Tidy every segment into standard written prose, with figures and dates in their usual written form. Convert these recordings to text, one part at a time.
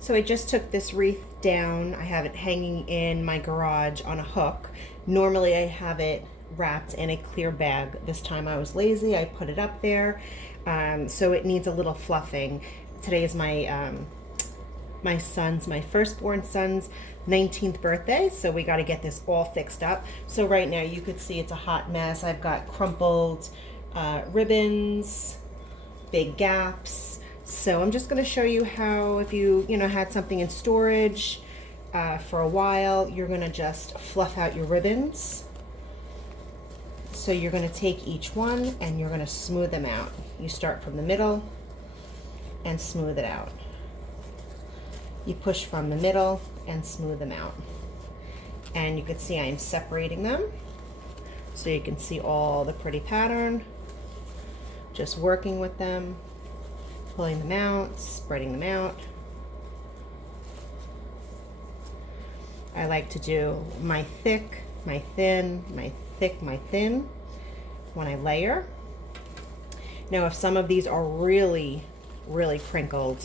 So I just took this wreath down. I have it hanging in my garage on a hook. Normally I have it wrapped in a clear bag. This time I was lazy. I put it up there. So it needs a little fluffing. Today is my firstborn son's 19th birthday, so we got to get this all fixed up. So right now you could see it's a hot mess. I've got crumpled ribbons, big gaps. So I'm just going to show you how, if you had something in storage for a while, you're going to just fluff out your ribbons. So you're going to take each one and you're going to smooth them out. You start from the middle and smooth it out. You push from the middle and smooth them out. And you can see I'm separating them so you can see all the pretty pattern. Just working with them, pulling them out, spreading them out. I like to do my thick, my thin, my thick, my thin when I layer. Now if some of these are really, really crinkled,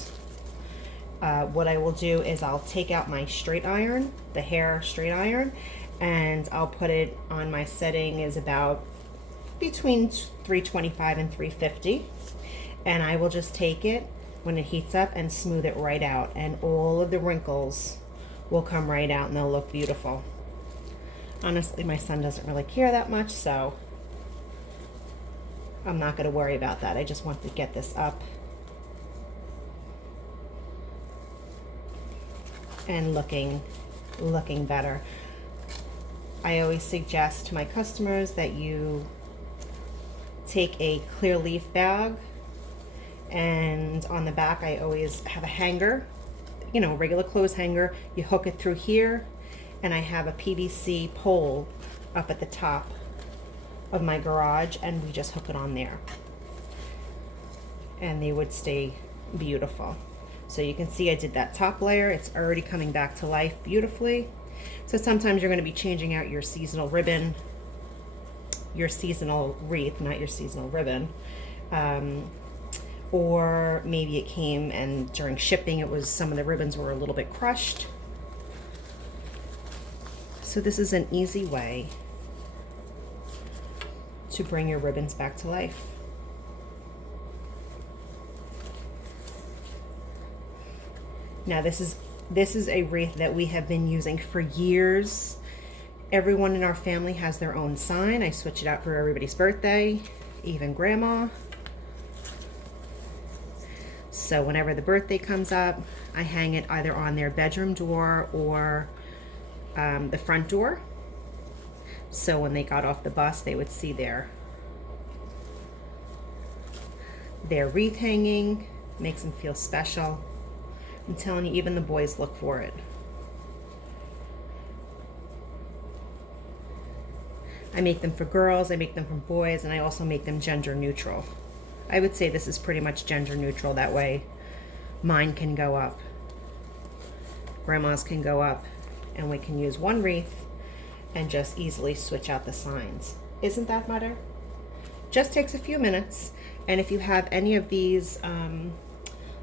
what I will do is I'll take out my straight iron, the hair straight iron, and I'll put it on. My setting is about between 325 and 350, and I will just take it when it heats up and smooth it right out, and all of the wrinkles will come right out and they'll look beautiful. Honestly, my son doesn't really care that much, so I'm not going to worry about that. I just want to get this up and looking better. I always suggest to my customers that you take a clear leaf bag, and on the back I always have a hanger, regular clothes hanger. You hook it through here, and I have a PVC pole up at the top of my garage, and we just hook it on there and they would stay beautiful. So you can see I did that top layer. It's already coming back to life beautifully. So sometimes you're going to be changing out your seasonal ribbon, your seasonal wreath, not your seasonal ribbon. Or maybe it came and during shipping some of the ribbons were a little bit crushed. So this is an easy way to bring your ribbons back to life. Now this is a wreath that we have been using for years. Everyone in our family has their own sign. I switch it out for everybody's birthday, even grandma. So whenever the birthday comes up, I hang it either on their bedroom door or the front door. So when they got off the bus, they would see their wreath hanging. Makes them feel special. I'm telling you, even the boys look for it. I make them for girls, I make them for boys, and I also make them gender neutral. I would say this is pretty much gender neutral. That way mine can go up, grandma's can go up, and we can use one wreath and just easily switch out the signs. Isn't that better? Just takes a few minutes. And if you have any of these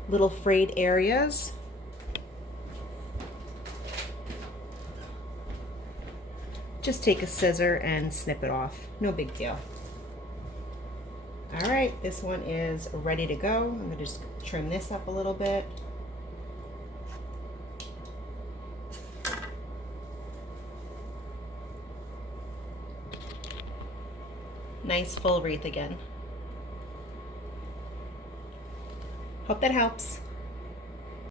little frayed areas, just take a scissor and snip it off. No big deal. All right, this one is ready to go. I'm gonna just trim this up a little bit. Nice full wreath again. Hope that helps.